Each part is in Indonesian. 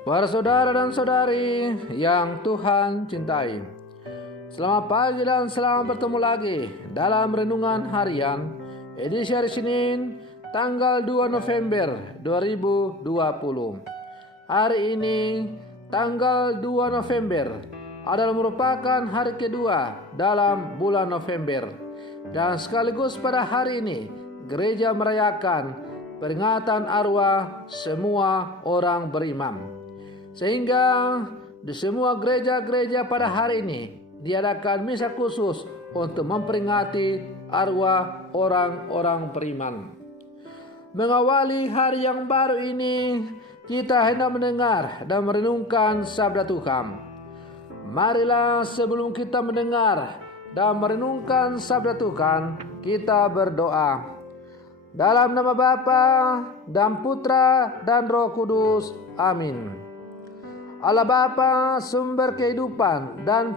Para saudara dan saudari yang Tuhan cintai, selamat pagi dan selamat bertemu lagi dalam Renungan Harian edisi hari Senin tanggal 2 November 2020. Hari ini tanggal 2 November adalah merupakan hari kedua dalam bulan November, dan sekaligus pada hari ini gereja merayakan peringatan arwah semua orang beriman. Sehingga di semua gereja-gereja pada hari ini diadakan misa khusus untuk memperingati arwah orang-orang beriman. Mengawali hari yang baru ini, kita hendak mendengar dan merenungkan sabda Tuhan. Marilah sebelum kita mendengar dan merenungkan sabda Tuhan, kita berdoa. Dalam nama Bapa dan Putra dan Roh Kudus. Amin. Allah Bapa, sumber kehidupan dan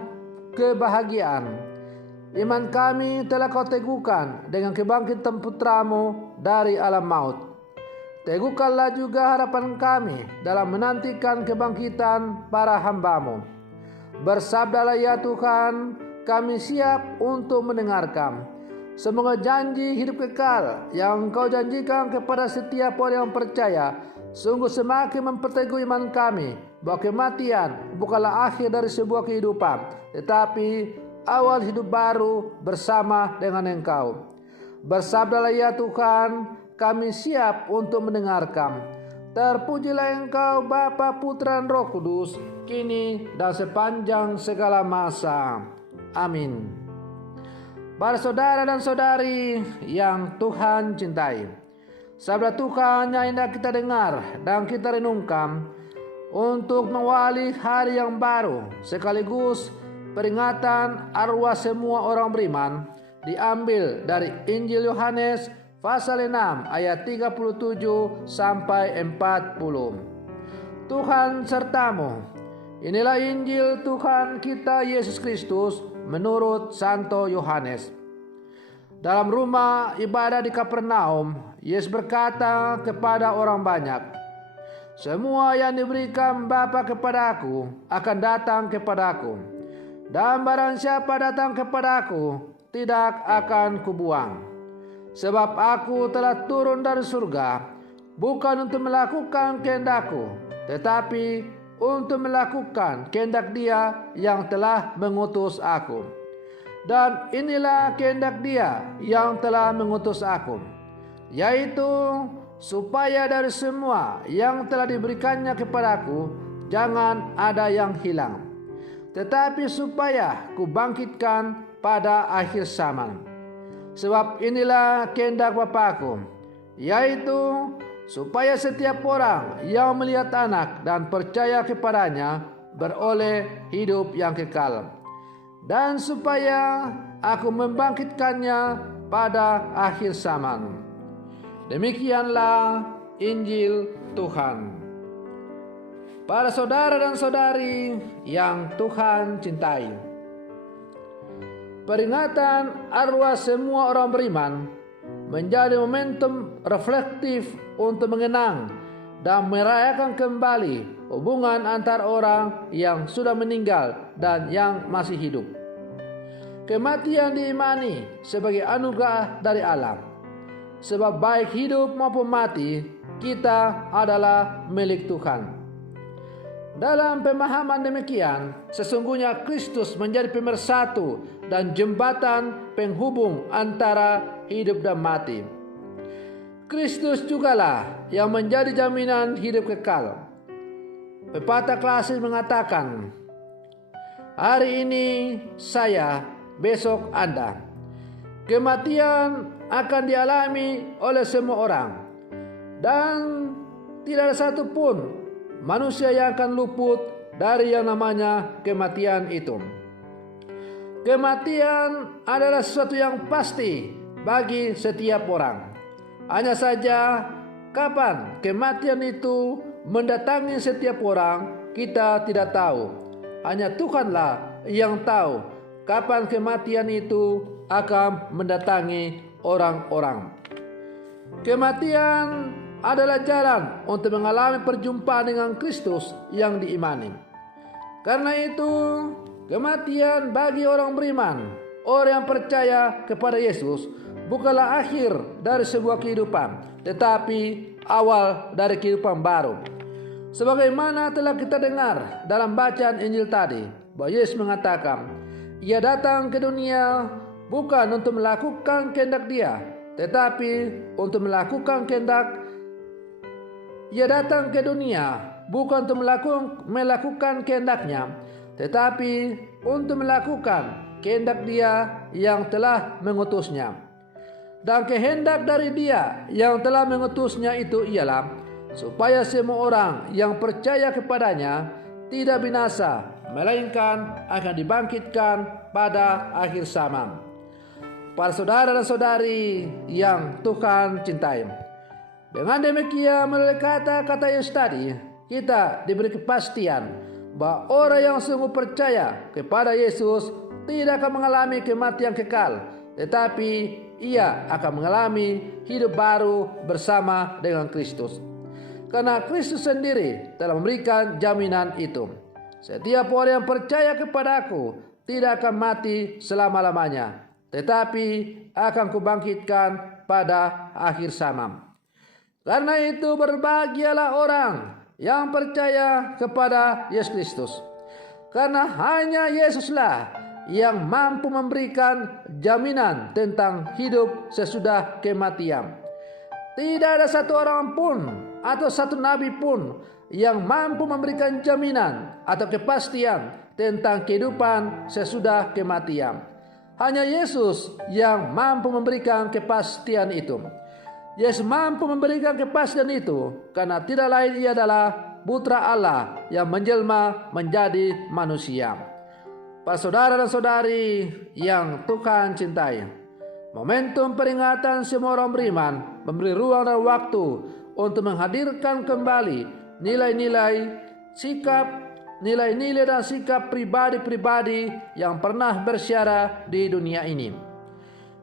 kebahagiaan, iman kami telah Kau teguhkan dengan kebangkitan Putramu dari alam maut. Teguhkanlah juga harapan kami dalam menantikan kebangkitan para hamba-Mu. Bersabdalah ya Tuhan, kami siap untuk mendengarkan. Semoga janji hidup kekal yang Kau janjikan kepada setiap orang yang percaya sungguh semakin memperteguh iman kami, bahwa kematian bukanlah akhir dari sebuah kehidupan, tetapi awal hidup baru bersama dengan Engkau. Bersabdalah ya Tuhan, kami siap untuk mendengarkan. Terpujilah Engkau Bapa, Putra dan Roh Kudus, kini dan sepanjang segala masa. Amin. Para saudara dan saudari yang Tuhan cintai, sabda Tuhan yang hendak kita dengar dan kita renungkan untuk mengawali hari yang baru sekaligus peringatan arwah semua orang beriman diambil dari Injil Yohanes pasal 6 ayat 37 sampai 40. Tuhan sertamu. Inilah Injil Tuhan kita Yesus Kristus menurut Santo Yohanes. Dalam rumah ibadah di Kapernaum, Yesus berkata kepada orang banyak, "Semua yang diberikan Bapa kepadaku akan datang kepadaku, dan barang siapa datang kepadaku tidak akan kubuang. Sebab aku telah turun dari surga, bukan untuk melakukan kehendakku, tetapi untuk melakukan kehendak Dia yang telah mengutus aku. Dan inilah kehendak Dia yang telah mengutus aku, yaitu supaya dari semua yang telah diberikannya kepadaku jangan ada yang hilang, tetapi supaya kubangkitkan pada akhir zaman. Sebab inilah kehendak Bapa-Ku, yaitu supaya setiap orang yang melihat Anak dan percaya kepadanya beroleh hidup yang kekal, dan supaya Aku membangkitkannya pada akhir zaman." Demikianlah Injil Tuhan. Para saudara dan saudari yang Tuhan cintai, peringatan arwah semua orang beriman menjadi momentum reflektif untuk mengenang dan merayakan kembali hubungan antar orang yang sudah meninggal dan yang masih hidup. Kematian diimani sebagai anugerah dari Allah, sebab baik hidup maupun mati kita adalah milik Tuhan. Dalam pemahaman demikian, sesungguhnya Kristus menjadi pemersatu dan jembatan penghubung antara hidup dan mati. Kristus jugalah yang menjadi jaminan hidup kekal. Pepatah klasik mengatakan, "Hari ini saya, besok Anda." Kematian akan dialami oleh semua orang, dan tidak ada satupun manusia yang akan luput dari yang namanya kematian itu. Kematian adalah sesuatu yang pasti bagi setiap orang. Hanya saja kapan kematian itu mendatangi setiap orang kita tidak tahu. Hanya Tuhanlah yang tahu kapan kematian itu akan mendatangi orang-orang. Kematian adalah jalan untuk mengalami perjumpaan dengan Kristus yang diimani. Karena itu, kematian bagi orang beriman, orang yang percaya kepada Yesus, bukanlah akhir dari sebuah kehidupan, tetapi awal dari kehidupan baru. Sebagaimana telah kita dengar dalam bacaan Injil tadi, bahwa Yesus mengatakan, Ia datang ke dunia bukan untuk melakukan kehendak Dia, tetapi untuk melakukan kehendak. Ia datang ke dunia bukan untuk melakukan kehendak-Nya, tetapi untuk melakukan kehendak Dia yang telah mengutus-Nya. Dan kehendak dari Dia yang telah mengutus-Nya itu ialah supaya semua orang yang percaya kepadanya tidak binasa, melainkan akan dibangkitkan pada akhir zaman. Para saudara dan saudari yang Tuhan cintai, dengan demikian melalui kata-kata Yesus tadi, kita diberi kepastian bahwa orang yang sungguh percaya kepada Yesus tidak akan mengalami kematian kekal, tetapi ia akan mengalami hidup baru bersama dengan Kristus. Karena Kristus sendiri telah memberikan jaminan itu. Setiap orang yang percaya kepada Aku tidak akan mati selama-lamanya, tetapi akan kubangkitkan pada akhir zaman. Karena itu berbahagialah orang yang percaya kepada Yesus Kristus. Karena hanya Yesuslah yang mampu memberikan jaminan tentang hidup sesudah kematian. Tidak ada satu orang pun atau satu nabi pun yang mampu memberikan jaminan atau kepastian tentang kehidupan sesudah kematian. Hanya Yesus yang mampu memberikan kepastian itu. Yesus mampu memberikan kepastian itu karena tidak lain Ia adalah Putra Allah yang menjelma menjadi manusia. Para saudara dan saudari yang Tuhan cintai, momentum peringatan semua orang beriman memberi ruang dan waktu untuk menghadirkan kembali nilai-nilai dan sikap pribadi-pribadi yang pernah bersiara di dunia ini.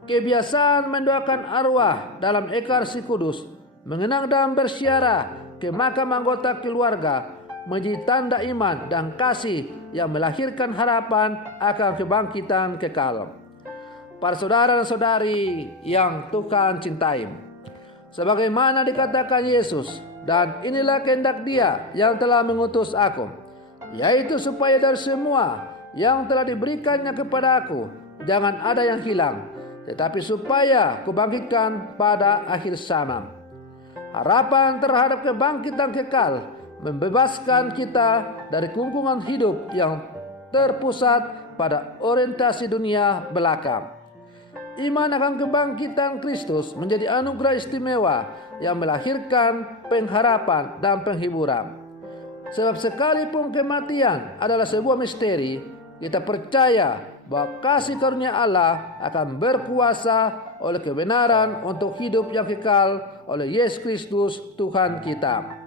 Kebiasaan mendoakan arwah dalam Ekaristi Kudus, mengenang dan bersiara ke makam anggota keluarga, menjadi tanda iman dan kasih yang melahirkan harapan akan kebangkitan kekal. Para saudara dan saudari yang Tuhan cintai, sebagaimana dikatakan Yesus, dan inilah kehendak Dia yang telah mengutus Aku, yaitu supaya dari semua yang telah diberikannya kepada Aku, jangan ada yang hilang, tetapi supaya kubangkitkan pada akhir zaman. Harapan terhadap kebangkitan kekal membebaskan kita dari kungkungan hidup yang terpusat pada orientasi dunia belaka. Iman akan kebangkitan Kristus menjadi anugerah istimewa yang melahirkan pengharapan dan penghiburan. Sebab sekalipun kematian adalah sebuah misteri, kita percaya bahwa kasih karunia Allah akan berkuasa oleh kebenaran untuk hidup yang kekal oleh Yesus Kristus Tuhan kita.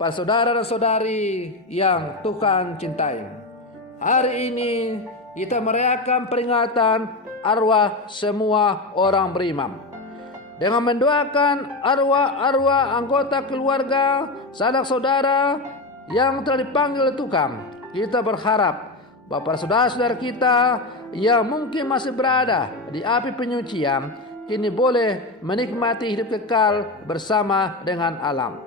Para saudara dan saudari yang Tuhan cintai, hari ini kita merayakan peringatan arwah semua orang beriman. Dengan mendoakan arwah-arwah anggota keluarga, sanak saudara yang telah dipanggil oleh Tuhan, kita berharap para saudara-saudara kita yang mungkin masih berada di api penyucian, kini boleh menikmati hidup kekal bersama dengan alam.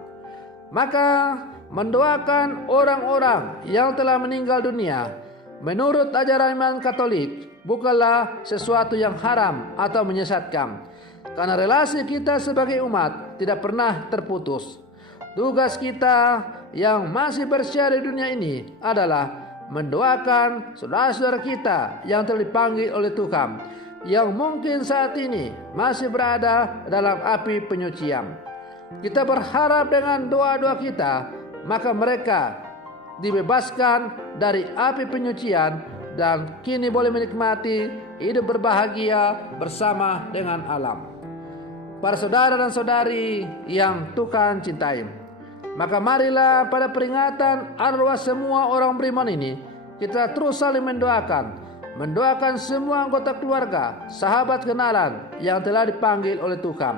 Maka mendoakan orang-orang yang telah meninggal dunia menurut ajaran iman Katolik bukanlah sesuatu yang haram atau menyesatkan, karena relasi kita sebagai umat tidak pernah terputus. Tugas kita yang masih bersiar di dunia ini adalah mendoakan saudara-saudara kita yang telah dipanggil oleh Tuhan, yang mungkin saat ini masih berada dalam api penyucian. Kita berharap dengan doa-doa kita, maka mereka dibebaskan dari api penyucian dan kini boleh menikmati hidup berbahagia bersama dengan alam. Para saudara dan saudari yang Tuhan cintai, maka marilah pada peringatan arwah semua orang beriman ini, kita terus saling mendoakan semua anggota keluarga, sahabat kenalan yang telah dipanggil oleh Tuhan,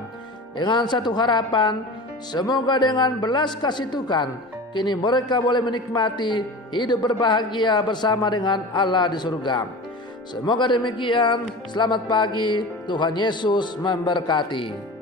dengan satu harapan Semoga dengan belas kasih Tuhan, kini mereka boleh menikmati hidup berbahagia bersama dengan Allah di surga. Semoga demikian. Selamat pagi, Tuhan Yesus memberkati.